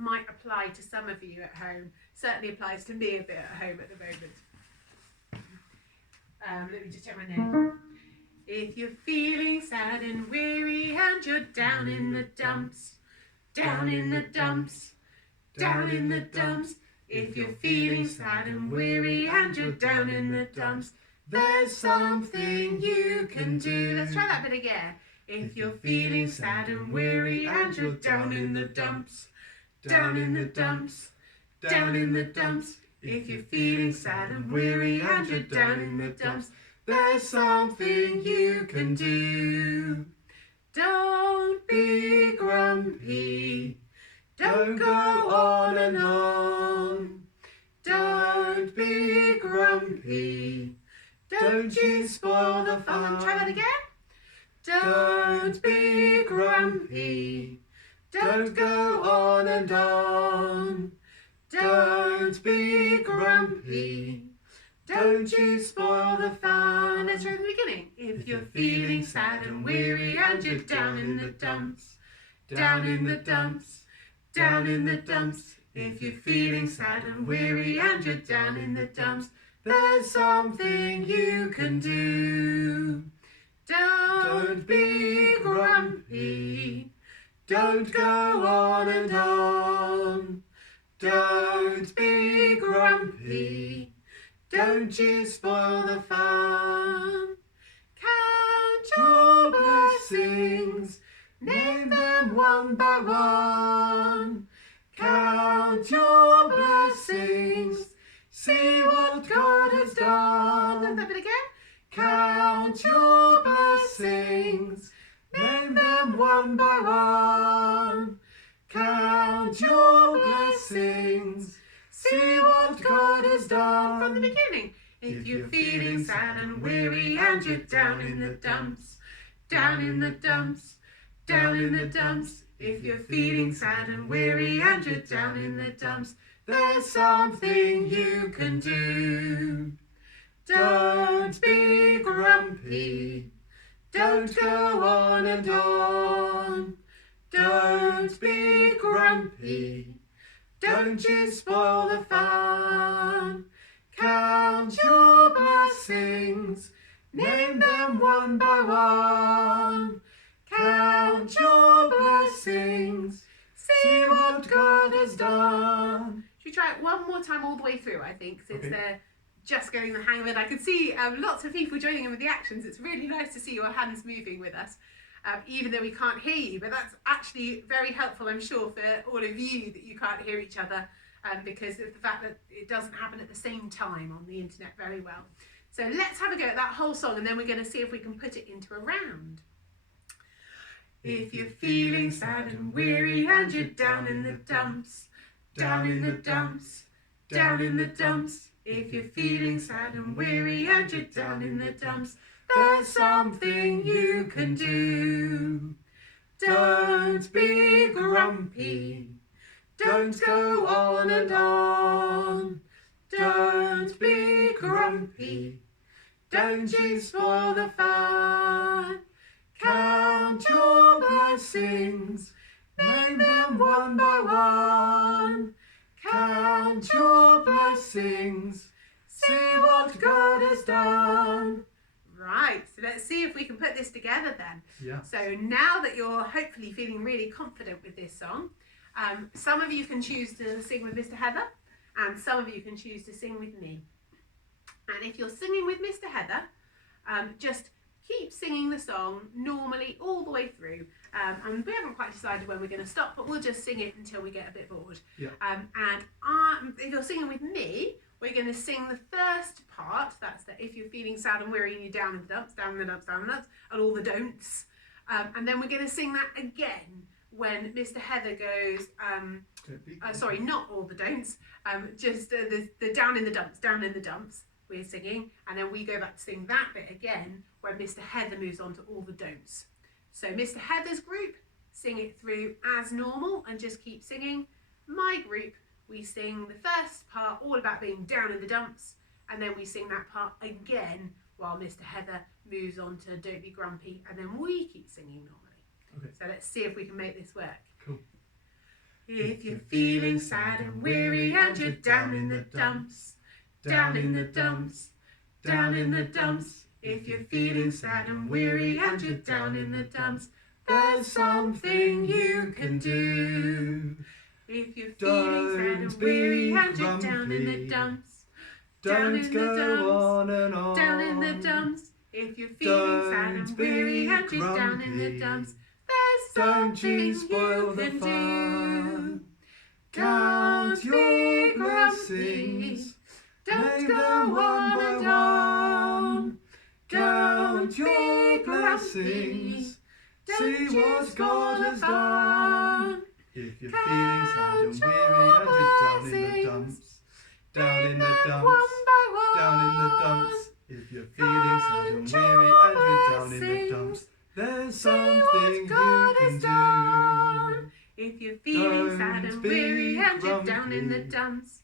might apply to some of you at home. Certainly applies to me a bit at home at the moment. Let me just check my name. If you're feeling sad and weary and you're down in the dumps, down in the dumps, down in the dumps. If you're feeling sad and weary and you're down in the dumps, there's something you can do. Let's try that bit again. If you're feeling sad and weary and you're down in the dumps, down in the dumps, down in the dumps. If you're feeling sad and weary and you're down in the dumps, there's something you can do. Don't be grumpy. Don't go on and on. Don't be grumpy. Don't you spoil the fun. Try that again. Don't be grumpy. Don't go on and on. Don't be grumpy. Don't you spoil the fun. Let's try from the beginning. If you're feeling sad and weary and you're down in the dumps, down in the dumps, down in the dumps. If you're feeling sad and weary and you're down in the dumps, there's something you can do. Don't be grumpy. Don't go on and on. Don't be grumpy. Don't you spoil the fun. Count your blessings. Name them one by one. Count your blessings. See what God has done. And that bit again. Count your blessings. Name them one by one. Count your blessings. See what God has done. From the beginning. If you're feeling sad and weary and you're down in the dumps, down in the dumps, down in the dumps. If you're feeling sad and weary and you're down in the dumps, there's something you can do. Don't be grumpy. Don't go on and on. Don't be grumpy. Don't you spoil the fun. Count your blessings. Name them one by one. Count your blessings. See what God has done. Should we try it one more time all the way through, I think, since they're just getting the hang of it. I can see lots of people joining in with the actions. It's really nice to see your hands moving with us, even though we can't hear you. But that's actually very helpful, I'm sure, for all of you that you can't hear each other because of the fact that it doesn't happen at the same time on the internet very well. So let's have a go at that whole song, and then we're going to see if we can put it into a round. If you're feeling sad and weary and you're down in the dumps, down in the dumps, down in the dumps. If you're feeling sad and weary and you're down in the dumps, there's something you can do. Don't be grumpy. Don't go on and on. Don't be grumpy. Don't you spoil the fun. Count your blessings. Name them one by one. Count your blessings. See what God has done. Right, so let's see if we can put this together then. Yeah. So now that you're hopefully feeling really confident with this song, some of you can choose to sing with Mr. Heather, and some of you can choose to sing with me. And if you're singing with Mr. Heather, just keep singing the song normally all the way through. And we haven't quite decided when we're going to stop, but we'll just sing it until we get a bit bored. Yeah. And if you're singing with me, we're going to sing the first part. That's the if you're feeling sad and weary and you're down in the dumps, down in the dumps, down in the dumps, and all the don'ts. And then we're going to sing that again when Mr. Heather goes, sorry, not all the don'ts, just the down in the dumps, we're singing. And then we go back to sing that bit again when Mr. Heather moves on to all the don'ts. So Mr. Heather's group, sing it through as normal and just keep singing. My group, we sing the first part all about being down in the dumps, and then we sing that part again while Mr. Heather moves on to Don't Be Grumpy, and then we keep singing normally. Okay. So let's see if we can make this work. Cool. If you're feeling sad and weary and you're down in the dumps, down in the dumps, down in the dumps. If you're feeling sad and weary and you're down in the dumps, there's something you can do. If you're feeling sad and weary and you're down in the dumps, down in the dumps, down in the dumps. If you're feeling sad and weary and you're down in the dumps, there's something you can do. Count your blessings, don't go on and on. Count your blessings, see what God has done. If you're feeling sad and weary and you're down in the dumps, down in the dumps, down in the dumps. If you're feeling sad and weary and you're down in the dumps, there's something you can do. If you're feeling sad and weary and you're down in the dumps,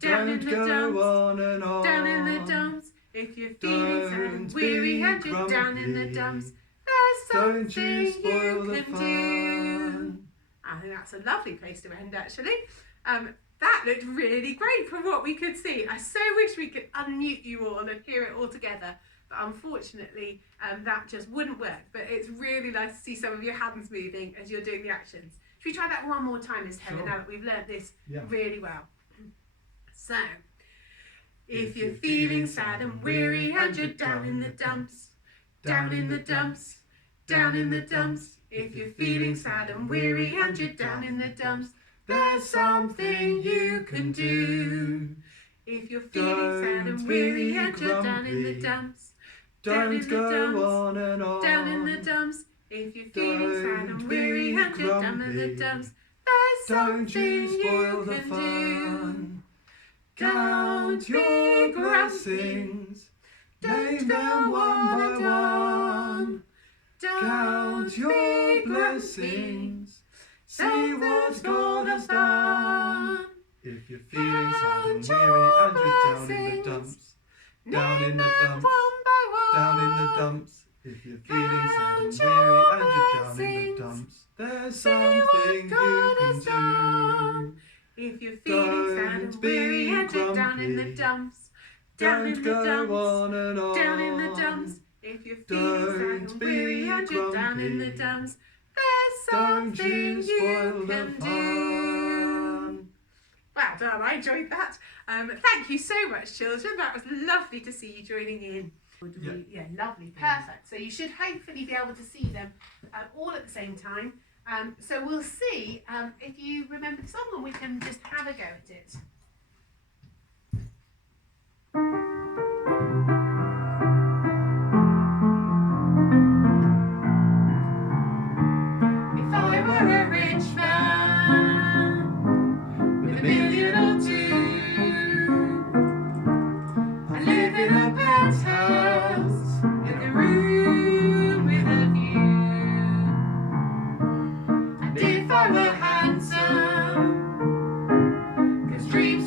down in the dumps, on and on. down in the dumps. If you're feeling sad and weary and you're down in the dumps, there's something you can do. I think that's a lovely place to end, actually. That looked really great from what we could see. I so wish we could unmute you all and hear it all together, but unfortunately that just wouldn't work. But it's really nice to see some of your hands moving as you're doing the actions. Should we try that one more time, Miss Heather, now that we've learnt this really well? So, if you're feeling sad and weary and you're down in the dumps, down in the dumps, down in the dumps. If you're feeling sad and weary and you're down in the dumps, there's something you can do. If you're feeling sad and weary and you're down in the dumps, down in the dumps, on and on. down in the dumps. If you're feeling sad and weary and you're down in the dumps, there's something you can do. Count your blessings, name them one by one. Count your blessings, see what God has done. If you're feeling sad and weary and you're down in the dumps, down in the dumps, down in the dumps. If you're feeling sad and weary and you're down in the dumps, there's something you can do. If you're feeling sad and weary and you're down in the dumps, down in the dumps, on and on. down in the dumps. If you're feeling sad and weary and you're down in the dumps, there's something you can do. Well done, I enjoyed that. Thank you so much, children. That was lovely to see you joining in. Yeah, lovely, perfect. So you should hopefully be able to see them all at the same time. So we'll see if you remember the song and we can just have a go at it. If I were a rich man with $1 million or $2, I'd live in a penthouse with a room with a view. And if I were handsome, 'cause dreams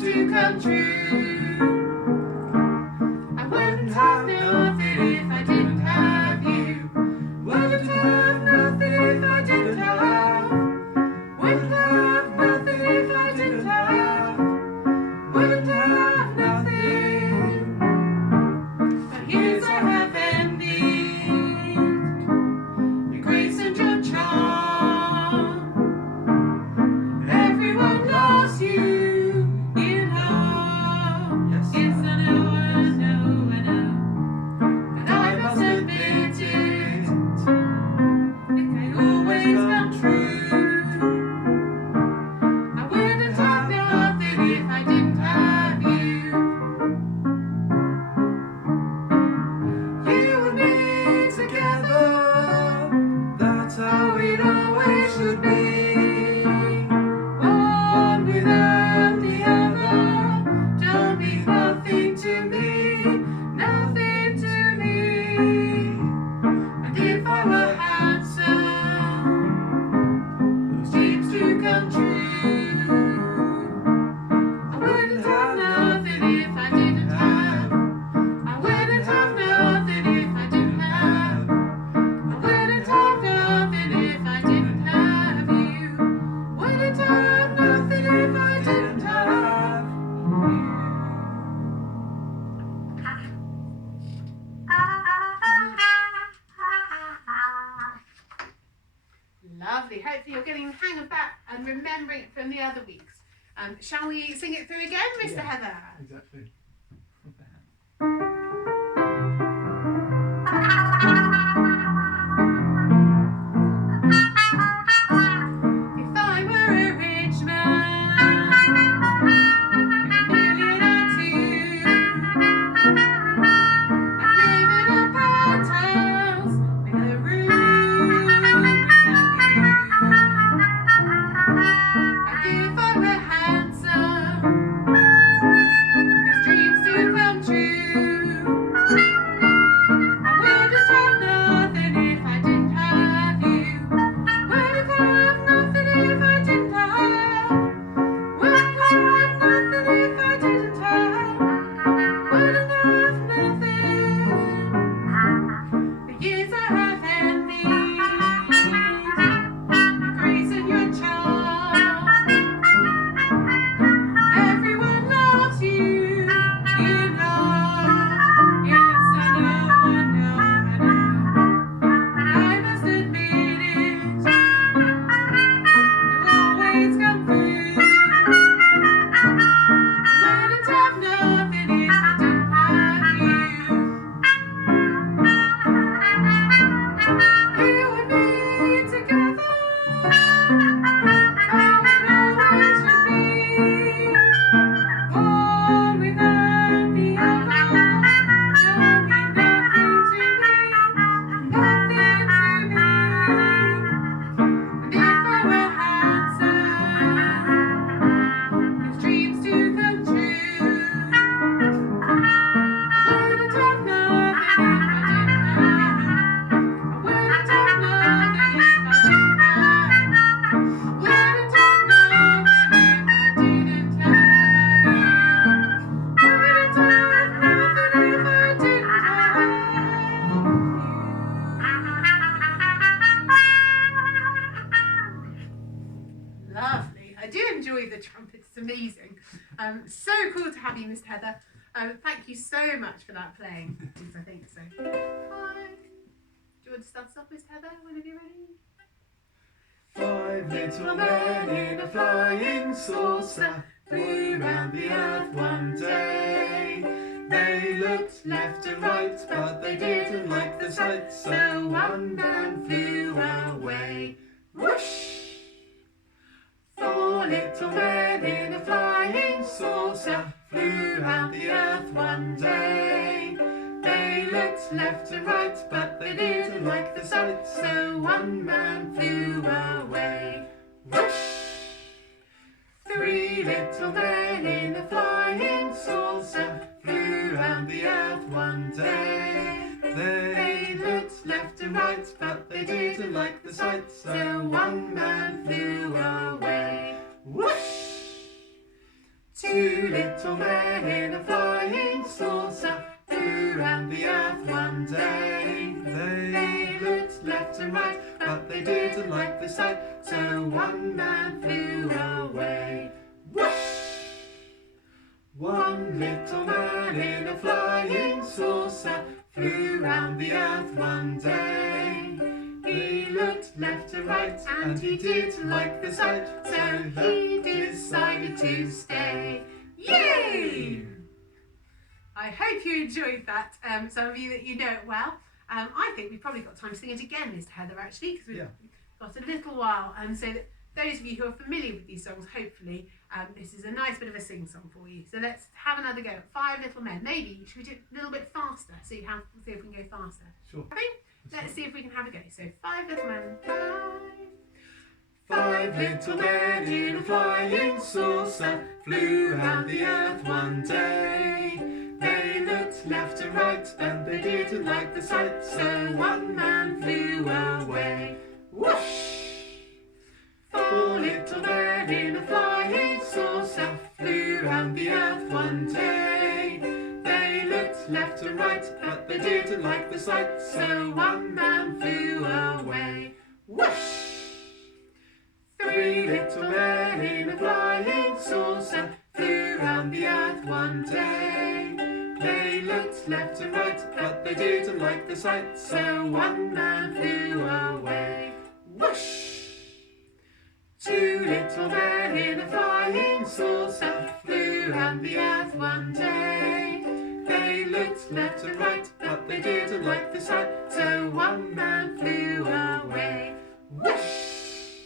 than the other weeks. Shall we sing it through again, Mr. Heather? Exactly. If I were a rich man with $1 million or two, I'd live in a penthouse with a room without view. And if I were handsome, 'cause dreams do come true, I wouldn't have nothing if I didn't have you. Wouldn't have nothing if I didn't have. Wouldn't have nothing if I didn't have. Wouldn't have nothing. The years I have envied, your grace and your charm. Everyone loves you, you know. Yes, I know, I know, I know. I must admit it, you always come through. I wouldn't have nothing if I didn't have you. You and me together, how it always should be. One without the other don't mean nothing to me, nothing to me. And if I were handsome, 'cause dreams do come true, I wouldn't have nothing if I didn't have. I wouldn't have nothing if I didn't have. Wouldn't have nothing if I didn't have you. Wouldn't have nothing if I didn't have you. Lovely. I do enjoy the trumpet. It's amazing. So cool to have you, Mr. Heather. Thank you so much for that playing. I think so. Hi. Do you want to start us off, Mr. Heather, whenever you're ready? 5 little men in a flying saucer flew round the earth one day. They looked left and right, but they didn't like the sight, so one man flew away. Whoosh! 4 little men in a flying saucer flew round the earth one day. They looked left and right, but they didn't like the sight, so one man flew away. Whoosh! 3 little men in a flying saucer flew round the earth one day. They looked left and right, but they didn't like the sight, so one man flew away. Whoosh! 2 little men in a flying saucer flew round the earth one day. They looked left and right, but they didn't like the sight, so one man flew away. Whoosh! 1 little man in a flying saucer flew round the earth one day. He looked left and right, and he didn't like the sight, so he decided to stay. Yay! I hope you enjoyed that. Some of you that you know it well. I think we've probably got time to sing it again, Mr. Heather, actually, because we've got a little while. So that those of you who are familiar with these songs, hopefully, this is a nice bit of a sing-song for you. So let's have another go. 5 little men. Maybe, should we do it a little bit faster? See if we can go faster. Sure. Let's see if we can have a go. So 5 little men. 5 little men in a flying saucer flew round the earth one day. They looked left and right, and they didn't like the sight, so one man flew away. Whoosh! 4 little men in a flying saucer flew round the earth one day. They looked left and right, but they didn't like the sight, so one man flew away. Whoosh! 3 little men in a flying saucer flew round the earth one day. They looked left and right, but they didn't like the sight, so one man flew away. Whoosh! Two little men in a flying saucer flew round the earth one day. They looked left and right, but they didn't like the sight, so one man flew away. Whoosh!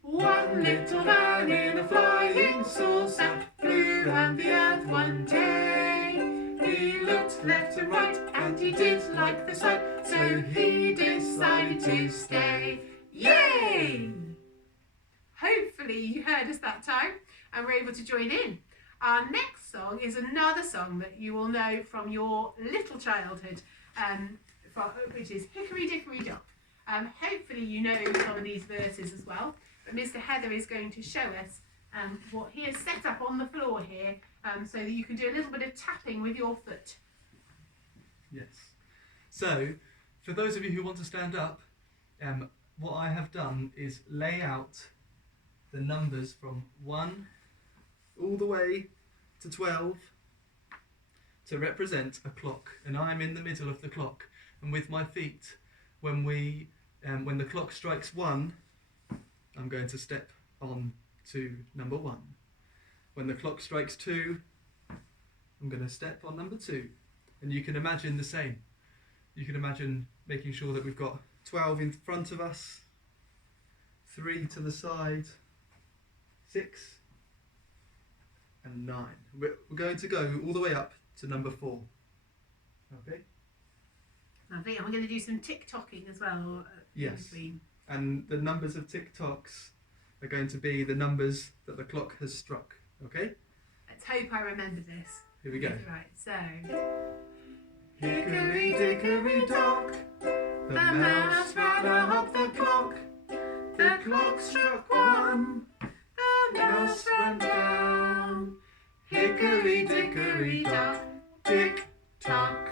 One little man in a flying saucer flew round the earth one day. He looked left and right, and he didn't like the sight, so he decided to stay. Yay! Hopefully you heard us that time and were able to join in. Our next song is another song that you will know from your little childhood, which is Hickory Dickory Dock. Hopefully you know some of these verses as well, but Mr. Heather is going to show us what he has set up on the floor here, so that you can do a little bit of tapping with your foot. Yes. So, for those of you who want to stand up, what I have done is lay out the numbers from 1 all the way to 12 to represent a clock, and I'm in the middle of the clock, and with my feet, when the clock strikes 1, I'm going to step on to number 1. When the clock strikes 2, I'm going to step on number 2, and you can imagine the same. You can imagine making sure that we've got 12 in front of us, 3 to the side, 6 and 9. We're going to go all the way up to number 4. Okay? Lovely, and we're going to do some tick-tocking as well. Yes. And the numbers of tick-tocks are going to be the numbers that the clock has struck. Okay? Let's hope I remember this. Here we go. Right, so. Hickory dickory dock, the mouse ran up the clock. The clock struck 1, the mouse ran down. Hickory dickory dock, tick tock.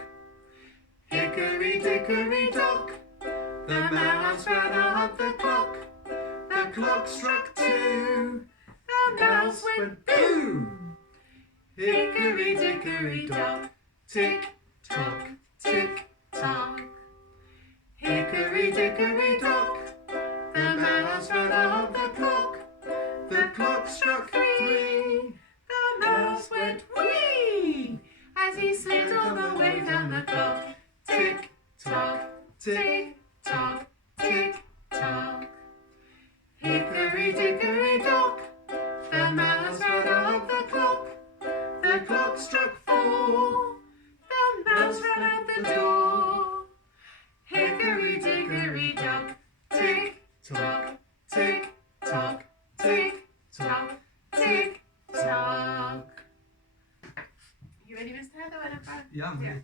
Hickory dickory dock, the mouse ran up the clock. The clock struck 2, the mouse went boom. Hickory dickory dock, tick tock, tick tock. Hickory dickory dock, the mouse ran up the clock. The clock struck 3, The mouse went whee as he slid all the way down the clock. tick tock, tick tock, tick tock. Hickory dickory dock, the mouse ran up the clock. The clock struck 4, The mouse ran out the door. hickory dickory dock, tick tock, tick tock, tick tock, tick tock. You ready, Mr. Heather? Yeah, I'm ready.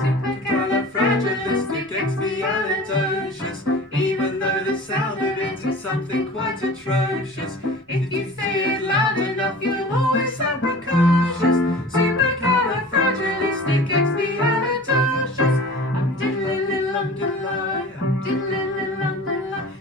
Supercalifragilisticexpialidocious, even though the sound of it is something quite atrocious. If you say it loud enough, you'll always sound precocious. Supercalifragilisticexpialidocious.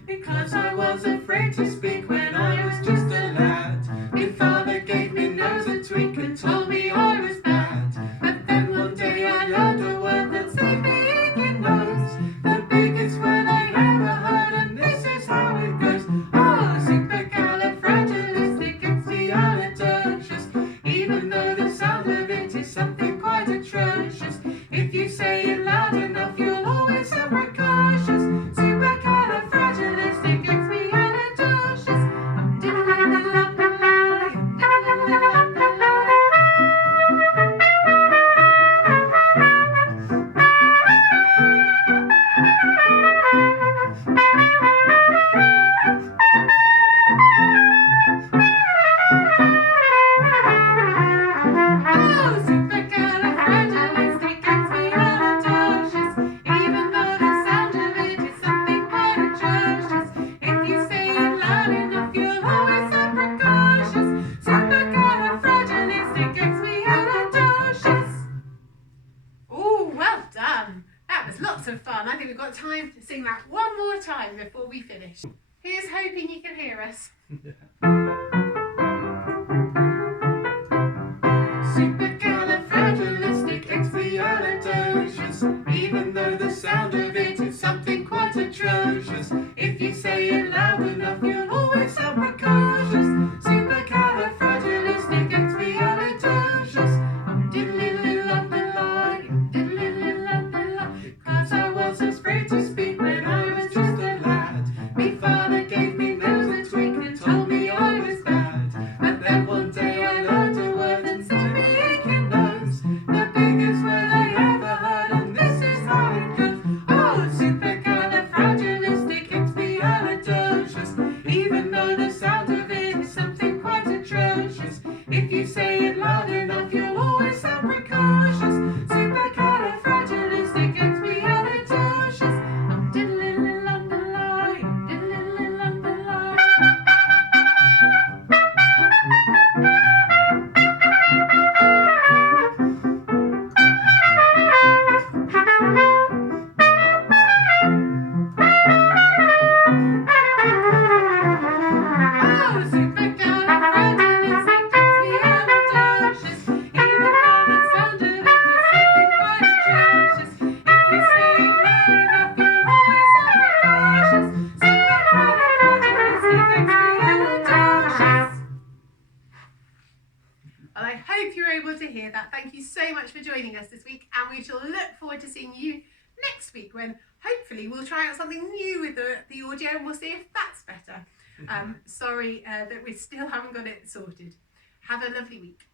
Because I was afraid to speak when I was just a lad. My father gave me nose a twink and told me I was bad. But then one day I learned a word that saved me aching nose. The biggest word I ever heard, and this is how it goes. Oh, supercalifragilisticexpialidocious. Even though the sound of it is something quite atrocious. If you say it loud enough, you'll always sound precocious. Supercalifragilisticexpialidocious. Oh, supercalifragilisticexpialidocious. Even though the sound of it is something quite atrocious. If you say it loud enough, you'll always sound precocious. Supercalifragilisticexpialidocious. Oh, well done. That was lots of fun. I think we've got time to sing that one more time before we finish. Here's hoping you can hear us. Supercalifragilisticexpialidocious, even though the sound of it is something quite but the sound of it is something quite atrocious. If you say it loud enough, you'll always sound precocious. Supercalifragilisticexpialidocious. Diddle-diddle-diddle-underline, diddle-diddle-diddle-underline. Oh, supercalifragilisticexpialidocious. Even though the sound of it is something quite atrocious. If you say it loud enough, you'll always sound precocious. Supercalifragilisticexpialidocious. Well, I hope you're able to hear that. Thank you so much for joining us this week, and we shall look forward to seeing you next week when hopefully we'll try out something new with the audio and we'll see if that's better. Sorry that we still haven't got it sorted. Have a lovely week.